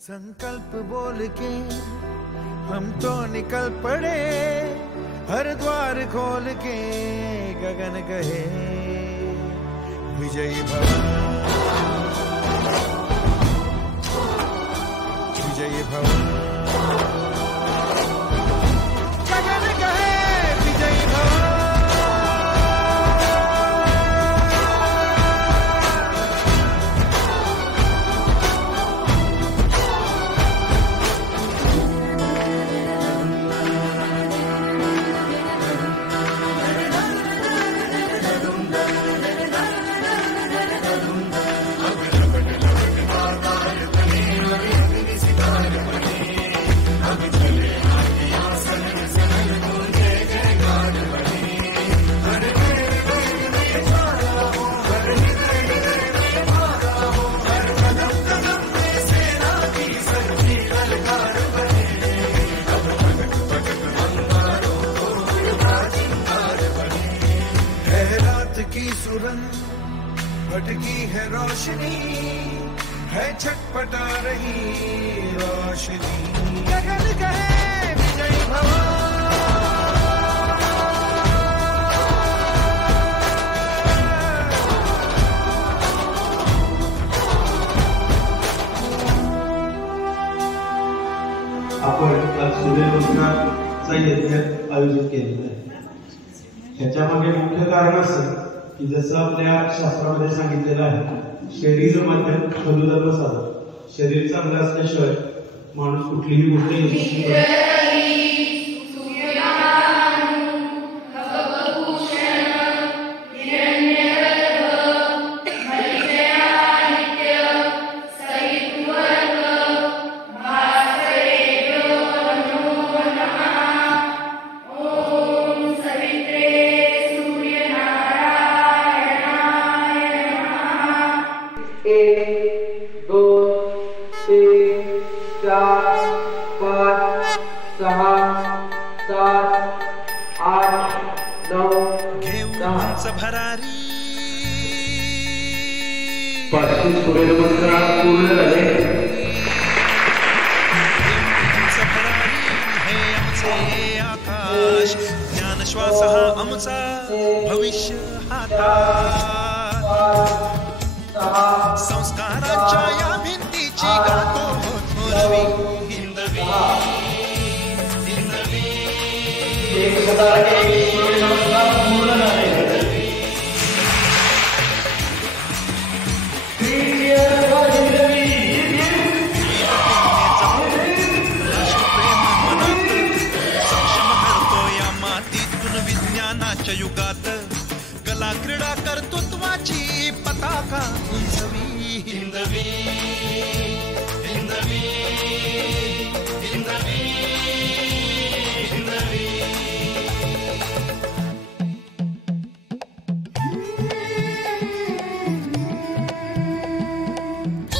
संकल्प बोल के हम तो निकल पड़े, हर द्वार खोल के गगन कहे विजयी भव, विजयी भव, गगन कहे विजयी भव। की सुरंग भटकी है रोशनी, है छटपटा रही रोशनी, गगन कहे विजयी भव। आपण आज सूर्यनमस्कारचा यज्ञ आयोजित केलेला आहे। ह्याच्यामागे मुख्य कारण असं की जसं आपल्या शास्त्रामध्ये सांगितलेलं आहे, शरीर माध्यम खलुधर्म साधन, शरीर चांगलं असल्याशिवाय माणूस कुठलीही गोष्ट यशस्वी करतो। एक, दोन, तीन, चार, पाच, सहा, सात, आठ, नऊ, दहा। भरारी 500 सूर्यनमस्कार पूर्ण झाले। हे आमचे आकाश, ज्ञान श्वास हा आमचा, भविष्य हातात, संस्काराच्या या भिंतीची गातो थोरवी हिंदवी, हिंदवी। राष्ट्रप्रेम मनात सक्षम घडतो या मातीतून विज्ञानाच्या युगात, कला क्रीडा कर्तृत्वाची पताका उंचवी हिंदवी, हिंदवी, हिंदवी, हिंदवी।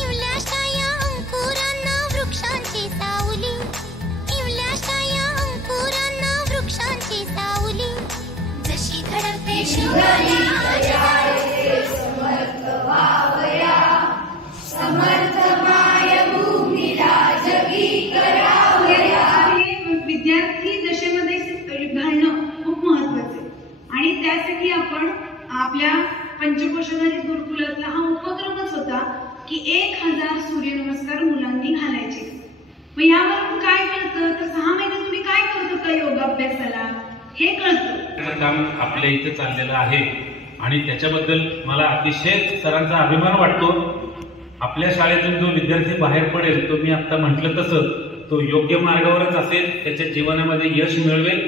इवल्याशाया अंकुरांना वृक्षांची सावली, इवल्याशाया अंकुरांना वृक्षांची सावली, जशी घडते शुगाली समर्थ व्हावया, समर्थ मायभूमीला जगी करावया। विद्यार्थी दशेमध्ये घालणं खूप महत्वाचं आहे आणि त्यासाठी आपण आपल्या पंचकोशधारी गुरुकुलातला हा उपक्रमच होता की 1000 सूर्यनमस्कार मुलांनी घालायचे। मग यावरून काय कळतं तर 6 महिने तुम्ही काय करत होता योगाभ्यासाला हे कळतं। काम आपल्या इथे चाललेलं आहे आणि त्याच्याबद्दल मला अतिशय सरांचा अभिमान वाटतो। आपल्या शाळेतून जो विद्यार्थी बाहेर पडेल तो मी आता म्हटलं तसं तो योग्य मार्गावरच असेल, त्याच्या जीवनामध्ये यश मिळवेल,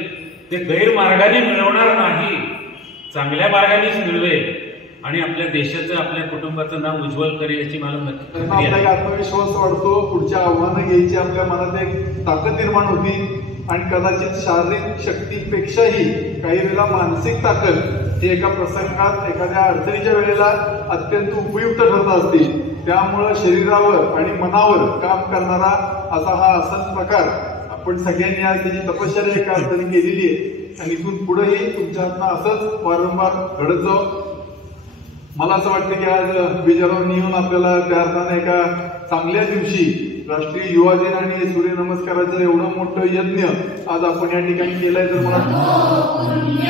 ते गैरमार्गाने मिळवणार नाही, चांगल्या मार्गानेच मिळवेल आणि आपल्या देशाचं आपल्या कुटुंबाचं नाव उज्ज्वल करेल याची मला नक्की खात्री आहे। आत्मविश्वास वाढतो, पुढच्या आव्हानं घ्यायची आपल्या मनात एक ताकद निर्माण होती आणि कदाचित शारीरिक शक्तीपेक्षाही काही वेळेला मानसिक ताकद ही एका प्रसंगात एखाद्या अडचणीच्या वेळेला अत्यंत उपयुक्त ठरत असते। त्यामुळे शरीरावर आणि मनावर काम करणारा असा हा आसन प्रकार आपण सगळ्यांनी आज त्याची तपश्चर्या एका अर्थाने केलेली आहे आणि इथून पुढेही तुमच्या हातनं असंच वारंवार घडत जाऊ। मला असं वाटतं की आज विजयरावांनी येऊन आपल्याला त्या अर्थाने एका चांगल्या दिवशी राष्ट्रीय युवा दिन आणि सूर्य नमस्काराचं एवढं मोठं यज्ञ आज आपण या ठिकाणी केलंय तर मला